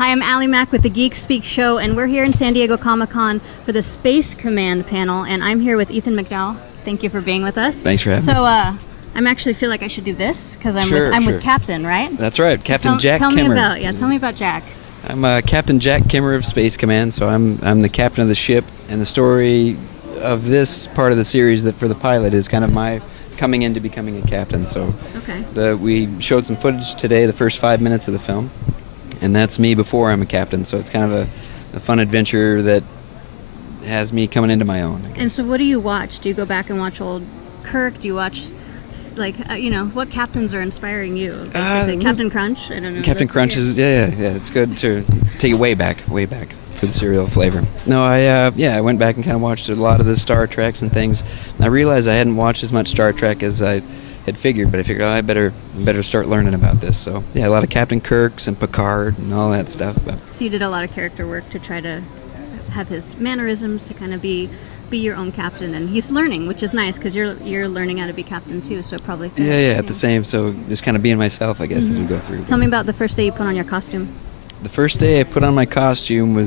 Hi, I'm Alie Mac with the Geek Speak Show, and we're here in San Diego Comic-Con for the Space Command panel, and I'm here with Ethan McDowell. Thank you for being with us. Thanks for having me. So, I'm actually feel like I should do this because I'm Sure. with Captain, right? That's right, So Captain Jack tell Kimmer. Tell me about Jack. I'm Captain Jack Kimmer of Space Command, so I'm the captain of the ship, and the story of this part of the series that for the pilot is kind of my coming into becoming a captain. So Okay. we showed some footage today, the first 5 minutes of the film, and that's me before I'm a captain. So it's kind of a fun adventure that has me coming into my own. And so, what do you watch? Do you go back and watch old Kirk? Do you watch, what captains are inspiring you? Basically, Captain Crunch. I don't know. Captain Crunch is it's good to take it way back for the cereal flavor. No, I went back and kind of watched a lot of the Star Treks and things. And I realized I hadn't watched as much Star Trek as I had figured, but I figured I better start learning about this. So yeah, a lot of Captain Kirk's and Picard and all that stuff. But. So you did a lot of character work to try to have his mannerisms to kind of be your own captain, and he's learning, which is nice because you're learning how to be captain too. So probably at the same. So just kind of being myself, I guess, as we go through. Tell me about the first day you put on your costume. The first day I put on my costume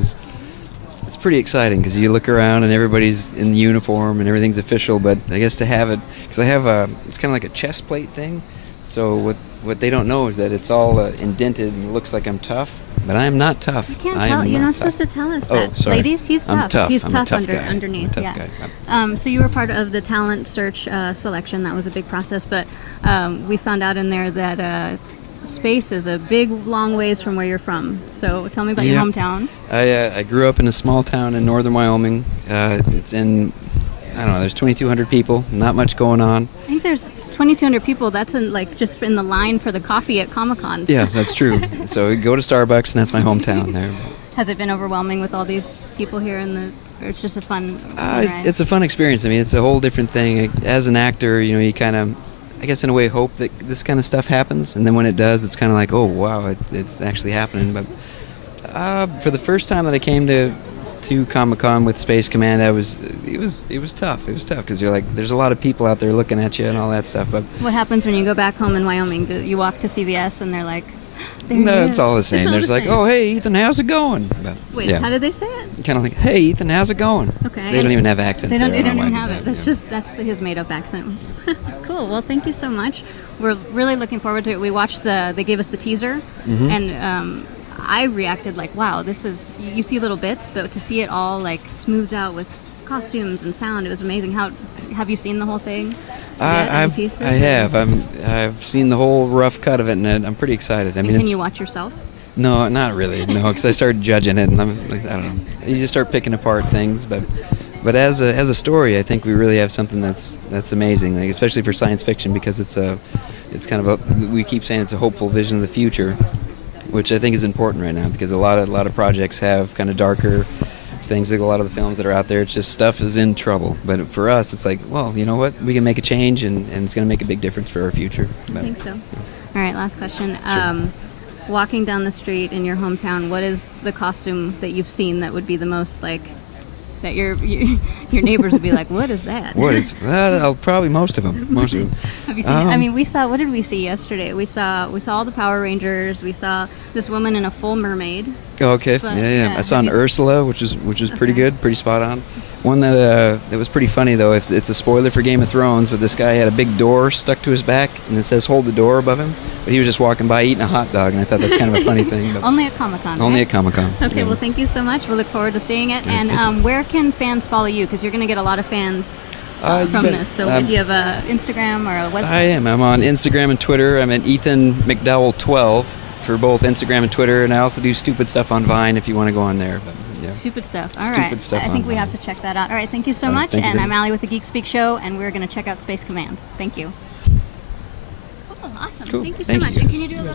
it's pretty exciting because you look around and everybody's in the uniform and everything's official, but I guess to have it, because I have it's kind of like a chest plate thing, so what they don't know is that it's all indented and it looks like I'm tough, but I am not tough. You can't tell. You're not supposed to tell us that. Oh, sorry. Ladies, he's tough. I'm tough. He's I'm tough, a tough guy. underneath. I'm a tough guy. So you were part of the talent search selection. That was a big process, but we found out in there that space is a big, long ways from where you're from. So tell me about your hometown. I grew up in a small town in northern Wyoming. It's in, I don't know, there's 2,200 people, not much going on. I think there's 2,200 people. That's just in the line for the coffee at Comic-Con. Yeah, that's true. So we go to Starbucks, and that's my hometown there. Has it been overwhelming with all these people here or it's just a fun ride? It's a fun experience. I mean, it's a whole different thing. As an actor, you kind of, I guess in a way, hope that this kind of stuff happens, and then when it does, it's kind of like, oh wow, it's actually happening. But for the first time that I came to Comic-Con with Space Command, it was tough. It was tough because you're like, there's a lot of people out there looking at you and all that stuff. But what happens when you go back home in Wyoming? Do you walk to CVS and they're like, no, it's all the same. There's like, oh hey Ethan, how's it going? But, wait, how do they say it? Kind of like, hey Ethan, how's it going? Okay. They don't even have accents. They don't even have it. That's his made-up accent. Cool. Well, thank you so much. We're really looking forward to it. We watched they gave us the teaser, and I reacted like, wow, this is, you see little bits, but to see it all like smoothed out with costumes and sound, it was amazing. Have you seen the whole thing? I have. I've seen the whole rough cut of it, and I'm pretty excited. I mean, can you watch yourself? No, not really. No, because I started judging it, and I'm like, I don't know. You just start picking apart things, but as a story, I think we really have something that's amazing, like, especially for science fiction, because it's kind of we keep saying it's a hopeful vision of the future, which I think is important right now, because a lot of projects have kind of darker things, like a lot of the films that are out there, it's just stuff is in trouble. But for us, it's like, well, you know what? We can make a change, and it's going to make a big difference for our future. I think so. All right, last question. Sure. Walking down the street in your hometown, what is the costume that you've seen that would be the most like, that your neighbors would be like, what is that? What is? Well, probably most of them. Have you seen it? I mean, we saw. What did we see yesterday? We saw all the Power Rangers. We saw this woman in a full mermaid. Oh, okay. But, yeah. I saw an Ursula, which was pretty good, pretty spot on. One that was pretty funny though. If it's a spoiler for Game of Thrones, but this guy had a big door stuck to his back, and it says "Hold the door" above him. But he was just walking by eating a hot dog, and I thought that's kind of a funny thing. But only at Comic-Con. Only right? at Comic-Con. Okay. Yeah. Well, thank you so much. We'll look forward to seeing it. And where can fans follow you? Because you're going to get a lot of fans from this. So do you have an Instagram or a website? I am. I'm on Instagram and Twitter. I'm at Ethan McDowell 12 for both Instagram and Twitter, and I also do stupid stuff on Vine if you want to go on there. But, yeah. Stupid stuff. All stupid right. Stuff I think we have to check that out. All right. Thank you so much. And I'm Alie with the Geek Speak Show, and we're going to check out Space Command. Thank you. Oh, awesome. Cool. Thank you so much. You And can you do a little